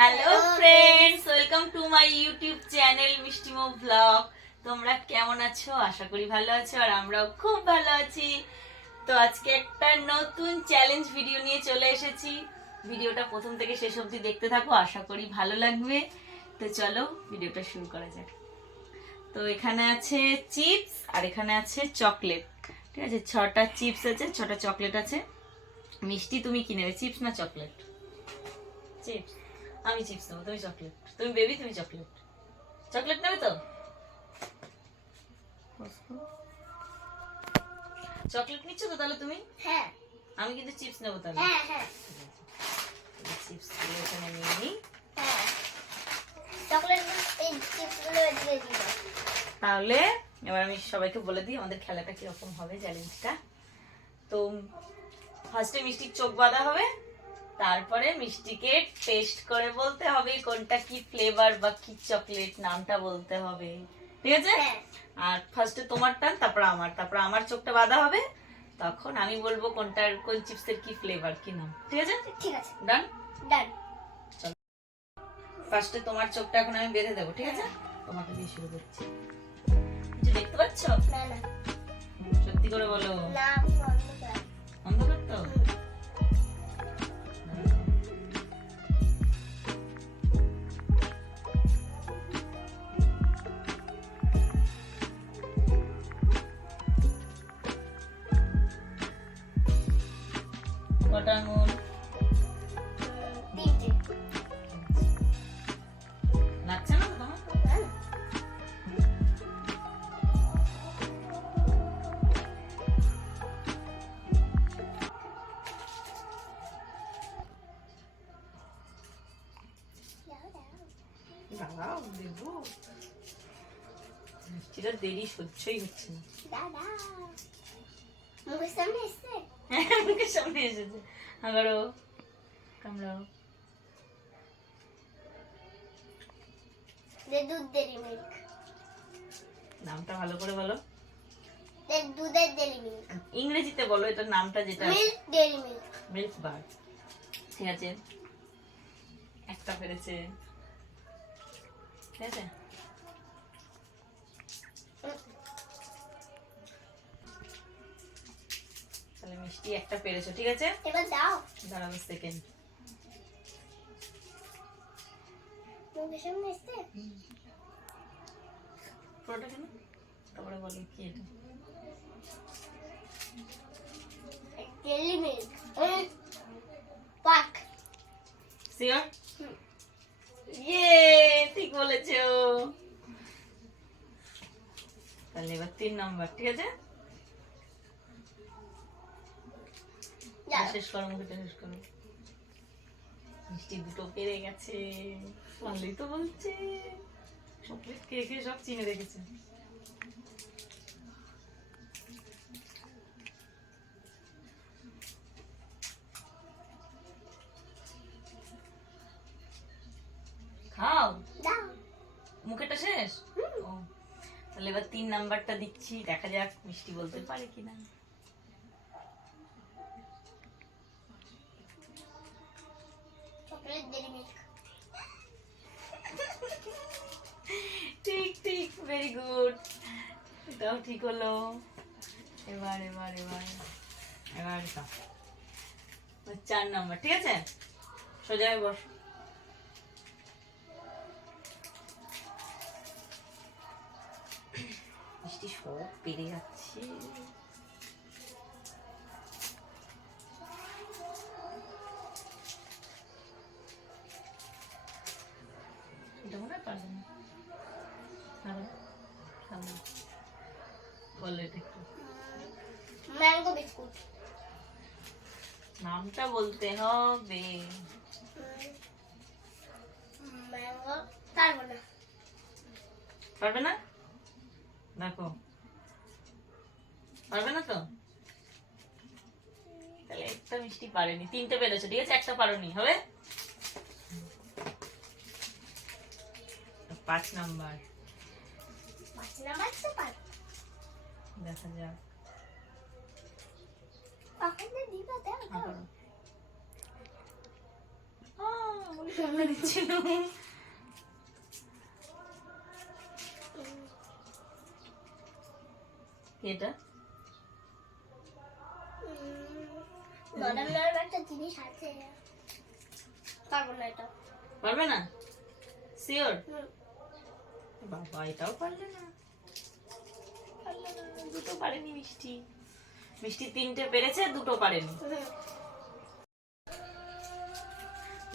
Hello friends welcome to my YouTube channel মিষ্টিমো blog তোমরা কেমন আছো? আশা করি ভালো আছো আর আমরাও খুব ভালো আছি। তো আজকে একটা নতুন চ্যালেঞ্জ ভিডিও নিয়ে চলে এসেছি। ভিডিওটা প্রথম থেকে শেষ অবধি দেখতে থাকো আশা করি ভালো লাগবে। তো চলো ভিডিওটা শুরু করা যাক। তো এখানে আছে চিপস আর এখানে আছে চকলেট। ঠিক আছে ছটা চিপস আছে ছটা চকলেট আছে। মিষ্টি তুমি কিনে নেবে চিপস না চকলেট? চিপস। আমি চিপস নেব তুমি চকলেট। তুমি বেবি তুমি চকলেট। চকলেট নেবে তো? চকলেট নিচ্ছ তো তাহলে তুমি? হ্যাঁ। আমি কিন্তু চিপস নেব তাহলে। হ্যাঁ হ্যাঁ। চিপসগুলো এখানে নিয়ে নিই। হ্যাঁ। চকলেট এই এদিকে দিও। তাহলে এবার আমি সবাইকে বলে দিই আমাদের খেলাটা কীরকম হবে চ্যালেঞ্জটা তো ফার্স্টে মিষ্টির চোখ বাঁধা হবে। তারপরে মিষ্টিকে টেস্ট করে বলতে হবে কোনটা কি ফ্লেভার বা কি চকলেট নামটা বলতে হবে। ঠিক আছে? হ্যাঁ। আর ফার্স্টে তোমার টান তারপর আমার তারপর আমার চোখটা বাঁধা হবে তখন আমি বলব কোনটার কোন চিপসের কি ফ্লেভার কি নাম। ঠিক আছে? ঠিক আছে। ডান ডান ফার্স্টে তোমার চোখটা এখন আমি বেঁধে দেবো ঠিক আছে? তোমাকে দিয়ে শুরু করছি। কিছু দেখতে পাচ্ছ? না না। সত্যি করে বলো। না অন্ধকার তো? দাঁড়াও দেবো। মিষ্টিটা দেরি সহ্যই হচ্ছে না। দাদা মুখের সামনে এসছে? হ্যাঁ, মুখের সামনে এসেছে। আগারো কামড়াও। দুধ ডেরি মিল্ক। নামটা ভালো করে বলো। দুধের ডেরি মিল্ক। ইংরেজিতে বলো এটার নামটা যেটা milk Dairy Milk. Milk bar. ঠিক আছে। একটা পেরেছে। ঠিক আছে তাহলে মিষ্টি একটা পেরেছ ঠিক আছে এবার দাও দাঁড়াবো সেকেন্ড মুখের সামনে এসছে পুরোটা কেন তারপরে বলো কি এটা মিল্ক পাক। ইয়ে ঠিক বলেছ। তাহলে এবার তিন নম্বর ঠিক আছে? শেষ করো মুখটা শেষ করো। মিষ্টি দুটো পেরে গেছে। ভালোই তো বলছে। চকলেট কে কে সব চিনে রেখেছে? এবার তিন নাম্বারটা দিচ্ছি দেখা যাক মিষ্টি বলতে পারে কিনা। ঠিক ঠিক ভেরি গুড এটাও ঠিক হলো। এবার এবার এবার এবার। চার নম্বর ঠিক আছে? সোজা বস। মিষ্টি সব পেরে যাচ্ছে। এটা মনে হয় পারবে না। পারবে না? পারবে না। বলো এটা একটু ম্যাঙ্গো বিস্কুট। নামটা বলতে হবে। ম্যাঙ্গো? পারব না। পারবে না? দেখো। পারবে না তো? তাহলে একটা মিষ্টি পারেনি। তিনটে পেরেছ ঠিক আছে? একটা পারোনি হবে? পাঁচ নাম্বার। পাঁচ নাম্বার তো পারব দেখা যাক। কখন যে দিবা দাও দাও। আবারও। আহ, বলে সামনে দিচ্ছিল এটা? পারব না শিওর বাবা এটাও পারলে না। দুটো পারেনি মিষ্টি। মিষ্টি তিনটে পেরেছে দুটো পারেনি।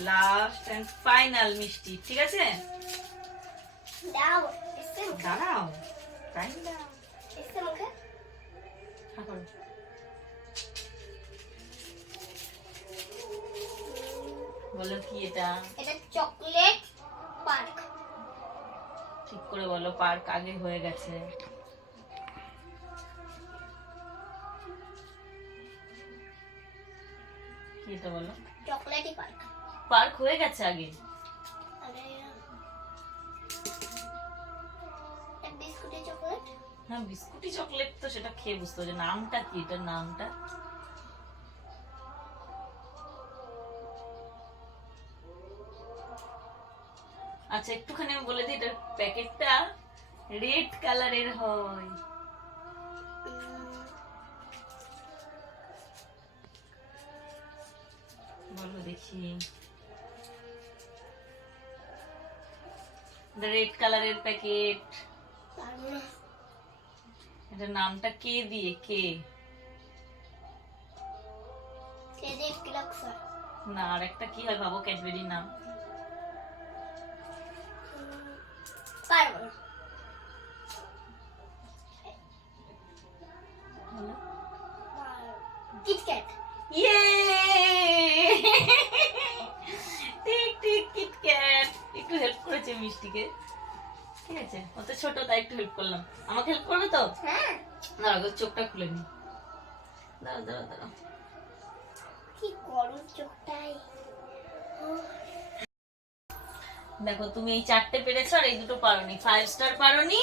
লাস্ট এন্ড ফাইনাল মিষ্টি ঠিক আছে? দাও দাঁড়াও টাইম দাও। করো। বলো কি এটা? এটা চকলেট পার্ক। ঠিক করে বলো পার্ক আগে হয়ে গেছে। কি এটা বলো? চকলেটই পার্ক। পার্ক হয়ে গেছে আগে? হ্যাঁ বিস্কুটি চকলেট তো সেটা খেয়ে বুঝতে হবে নামটা কি, এটার নামটা? আচ্ছা একটুখানি আমি বলে দিই, এটার প্যাকেটটা রেড কালারের হয়। বলো দেখি। রেড কালারের প্যাকেট। এটার নামটা কে দিয়ে? কে? না আর একটা কি হয় ভাবো ক্যাডবেরির নাম? পারব। কিটক্যাট ইয়ে! ঠিক ঠিক কিটক্যাট একটু হেল্প করেছে মিষ্টিকে। ঠিক আছে? ও তো ছোট তাই একটু হেল্প করলাম। আমাকে হেল্প করবে তো? হ্যাঁ। দাঁড়াও চোখটা খুলে নি। দাঁড়াও দাঁড়াও দাঁড়াও। কি গরম চোখটাই। দেখো তুমি এই চারটে পেরেছ আর এই দুটো পারোনি। ফাইভ স্টার পারোনি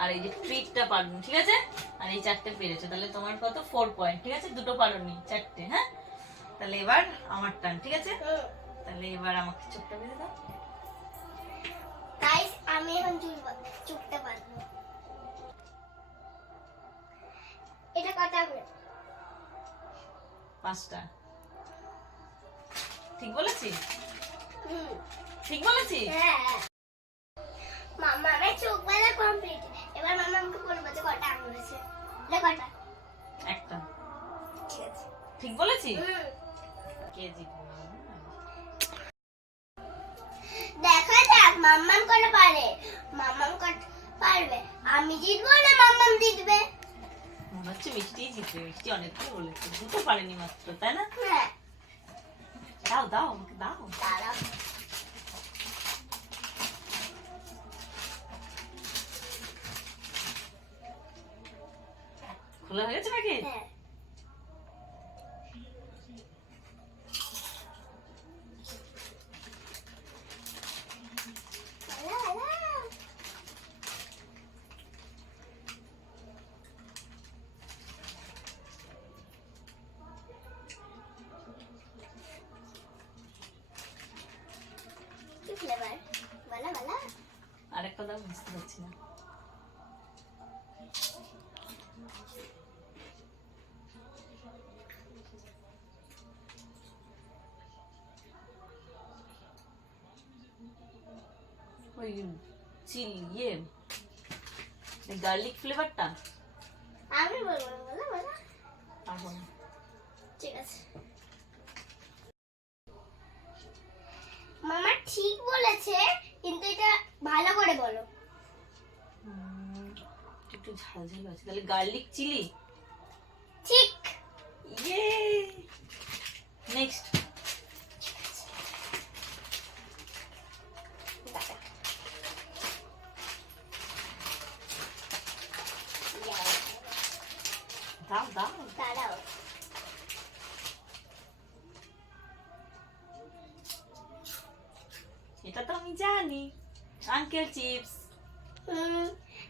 আর এই যে ট্রিটটা পারোনি ঠিক আছে? আর এই চারটে পেরেছ। তাহলে তোমার কত? ফোর পয়েন্ট ঠিক আছে? দুটো পারোনি চারটে হ্যাঁ? তাহলে এবার আমার টান ঠিক আছে? তাহলে এবার আমাকে চোখটা বেঁধে দাও। আমি এখন চুল চুপতে পারব। এটা কটা করে পাঁচটা। ঠিক বলেছি হুম। ঠিক বলেছি হ্যাঁ। মামা আমার চোখ বেলা কমপ্লিট এবার মামা আমাকে বলব যে কটা আঙুল আছে? কটা একটা। ঠিক আছে। ঠিক বলেছি কে জিতবে? মাম্মাম করে পারে। মাম্মাম কটা পারবে। আমি জিতবো না মাম্মাম জিতবে? মনে হচ্ছে মিষ্টি জিতবে। মিষ্টি অনেকক্ষণ বলেছে। দুটো পারেনি মাত্র তাই না? হ্যাঁ। দাও দাও আমাকে দাও। দাঁড়াও। খোলা হয়ে গেছে নাকি? হ্যাঁ ভালো, ভালো। কি flavor? ভালো, ভালো। আরেকটা দাও বুঝতে পারছি না ওই চিলি ইয়ে গার্লিক ফ্লেভারটা আমি বলব না, ভালো। পারব না ঠিক আছে। মামা ঠিক বলেছে কিন্তু এটা ভালো করে বলো। একটু ঝাল ঝাল আছে। তাহলে গার্লিক চিলি ঠিক। ইয়ে নেক্সট দাঁড়া। দাও দাও। দাঁড়াও। এটা তো আমি জানি। আঙ্কেল চিপস হুম,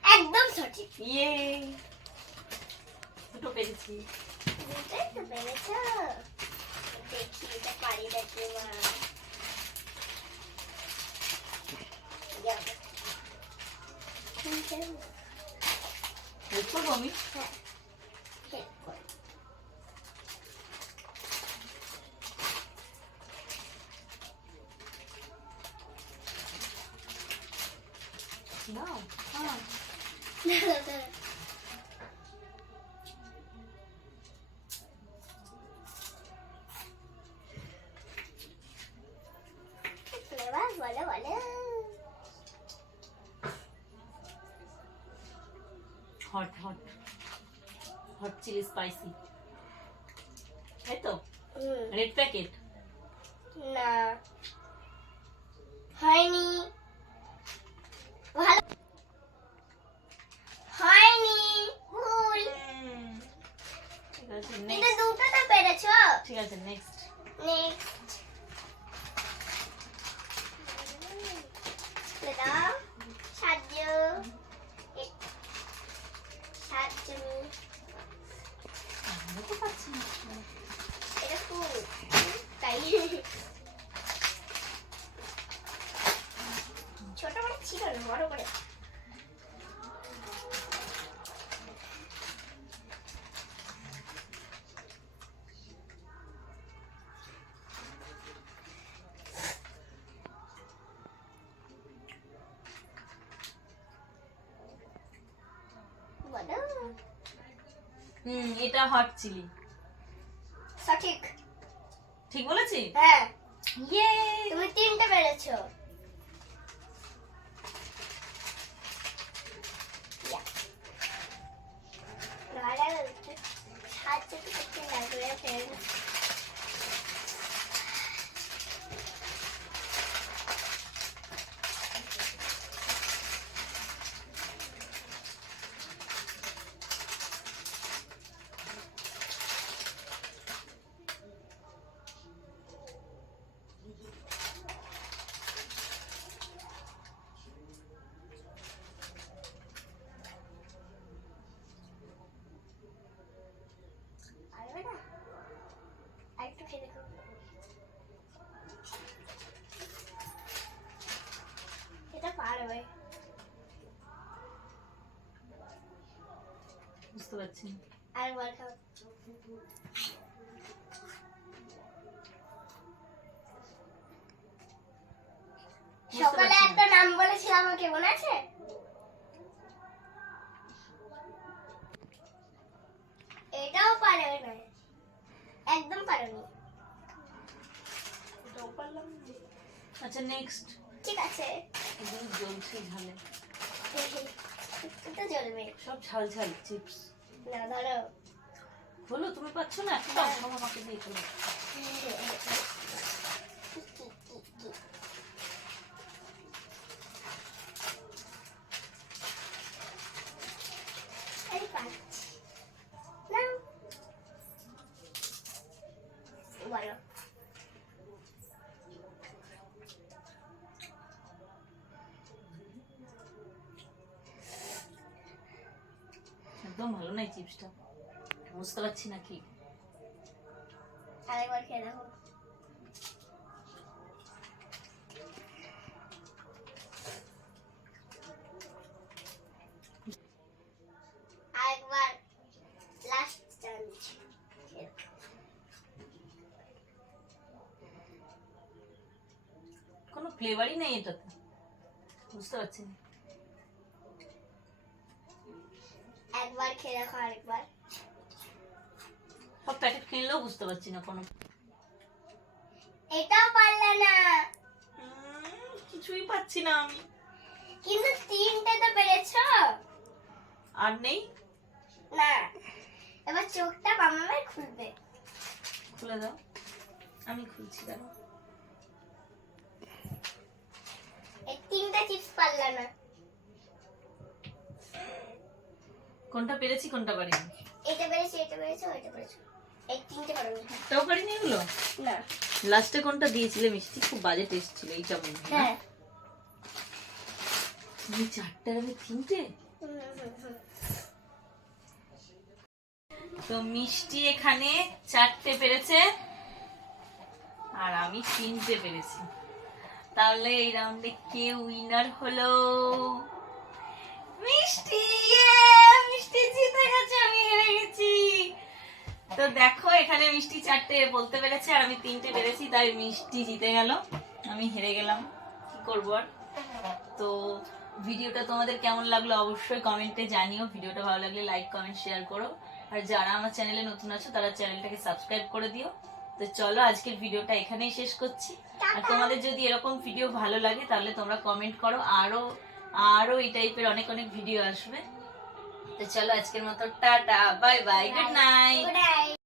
একদম সঠিক ইয়ে দুটো পেরেছি দুটোই তো পেরেছ দেখি এটা পারি দেখি মা দেখো আমি হ্যাঁ দাও হ্যাঁ এবার বলো বলো hot hot hot chili spicy তাই তো হুম, রেড প্যাকেট না হয়নি ভালো হয়নি ভুল ঠিক আছে কিন্তু নেক্সট দুটো তো পেরেছ ঠিক আছে নেক্সট নেক্সট দাও সাহায্য এ- সাহায্য নি। আমি তো পাচ্ছি না এটা ফুল তাই ছোট করে ছিল না বড় করে হুম এটা হট চিলি সঠিক ঠিক বলেছি? হ্যাঁ। ইয়ে। তুমি তিনটে পেরেছ ইয়া। নাহলে সাহায্য তো করতে লাগবে friend। পারবে না? আরেকটু খেয়ে দেখো। এটা পারবে বুঝতে পারছি সকালে একটা নাম বলেছিল আমাকে মনে আছে? এটাও পারবে না। একদম পারোনি। আচ্ছা নেক্সট ঠিক আছে। এগুলো জ্বলছে ঝালে। এটা জ্বলবে। সব ঝাল ঝাল চিপস। না ধরো বলো তুমি পাচ্ছ না? একটা আমাকে দিয়ে চলো। ভালো নাই চিপসটা? বুঝতে পারছি না কি। আরেকবার খেয়ে দেখো। আরেকবার লাস্ট চান্স কোনো ফ্লেভারই নেই এটাতে। বুঝতে পারছি না। খেয়ে দেখো আরেকবার সব প্যাকেট কিনলেও বুঝতে পারছি না কোনো। এটাও পারলে না। কিছুই পাচ্ছি না আমি। কিন্তু তিনটে তো পেরেছ। আর নেই? না। এবার চোখটা মামামাই খুলবে। খুলে দাও। আমি খুলছি দাঁড়াও এই তিনটা চিপস পারলে না। কোনটা পেরেছি কোনটা পারিনি? এটা পেরেছ এটা পেরেছ ওইটা পেরেছ। এই তিনটে পারবে তাও পারিনি এগুলো? না। লাস্টে কোনটা দিয়েছিলে মিষ্টি? খুব বাজে টেস্ট ছিল এইটা মনে হয় হ্যাঁ। তুমি চারটার আমি তিনটে। তো মিষ্টি এখানে চারটে পেরেছে আর আমি তিনটে পেরেছি। তাহলে এই রাউন্ডে কে উইনার হলো? মিষ্টি yeah! মিষ্টি জিতে গেছে আমি হেরে গেছি। তো দেখো এখানে মিষ্টি চারটে বলতে পেরেছে আর আমি তিনটে পেরেছি তাই মিষ্টি জিতে গেল। আমি হেরে গেলাম কি করব আর? তো ভিডিওটা তোমাদের কেমন লাগল অবশ্যই কমেন্টে জানিও ভিডিওটা ভালো লাগলে লাইক কমেন্ট শেয়ার করো। আর যারা আমার চ্যানেলে নতুন আছো তারা চ্যানেলটাকে সাবস্ক্রাইব করে দিও। তো চলো আজকের ভিডিওটা এখানেই শেষ করছি। আর তোমাদের যদি এরকম ভিডিও ভালো লাগে তাহলে তোমরা কমেন্ট করো। আরও আরও এই টাইপের অনেক অনেক ভিডিও আসবে। তো চলো আজকের মতো tata bye bye good night.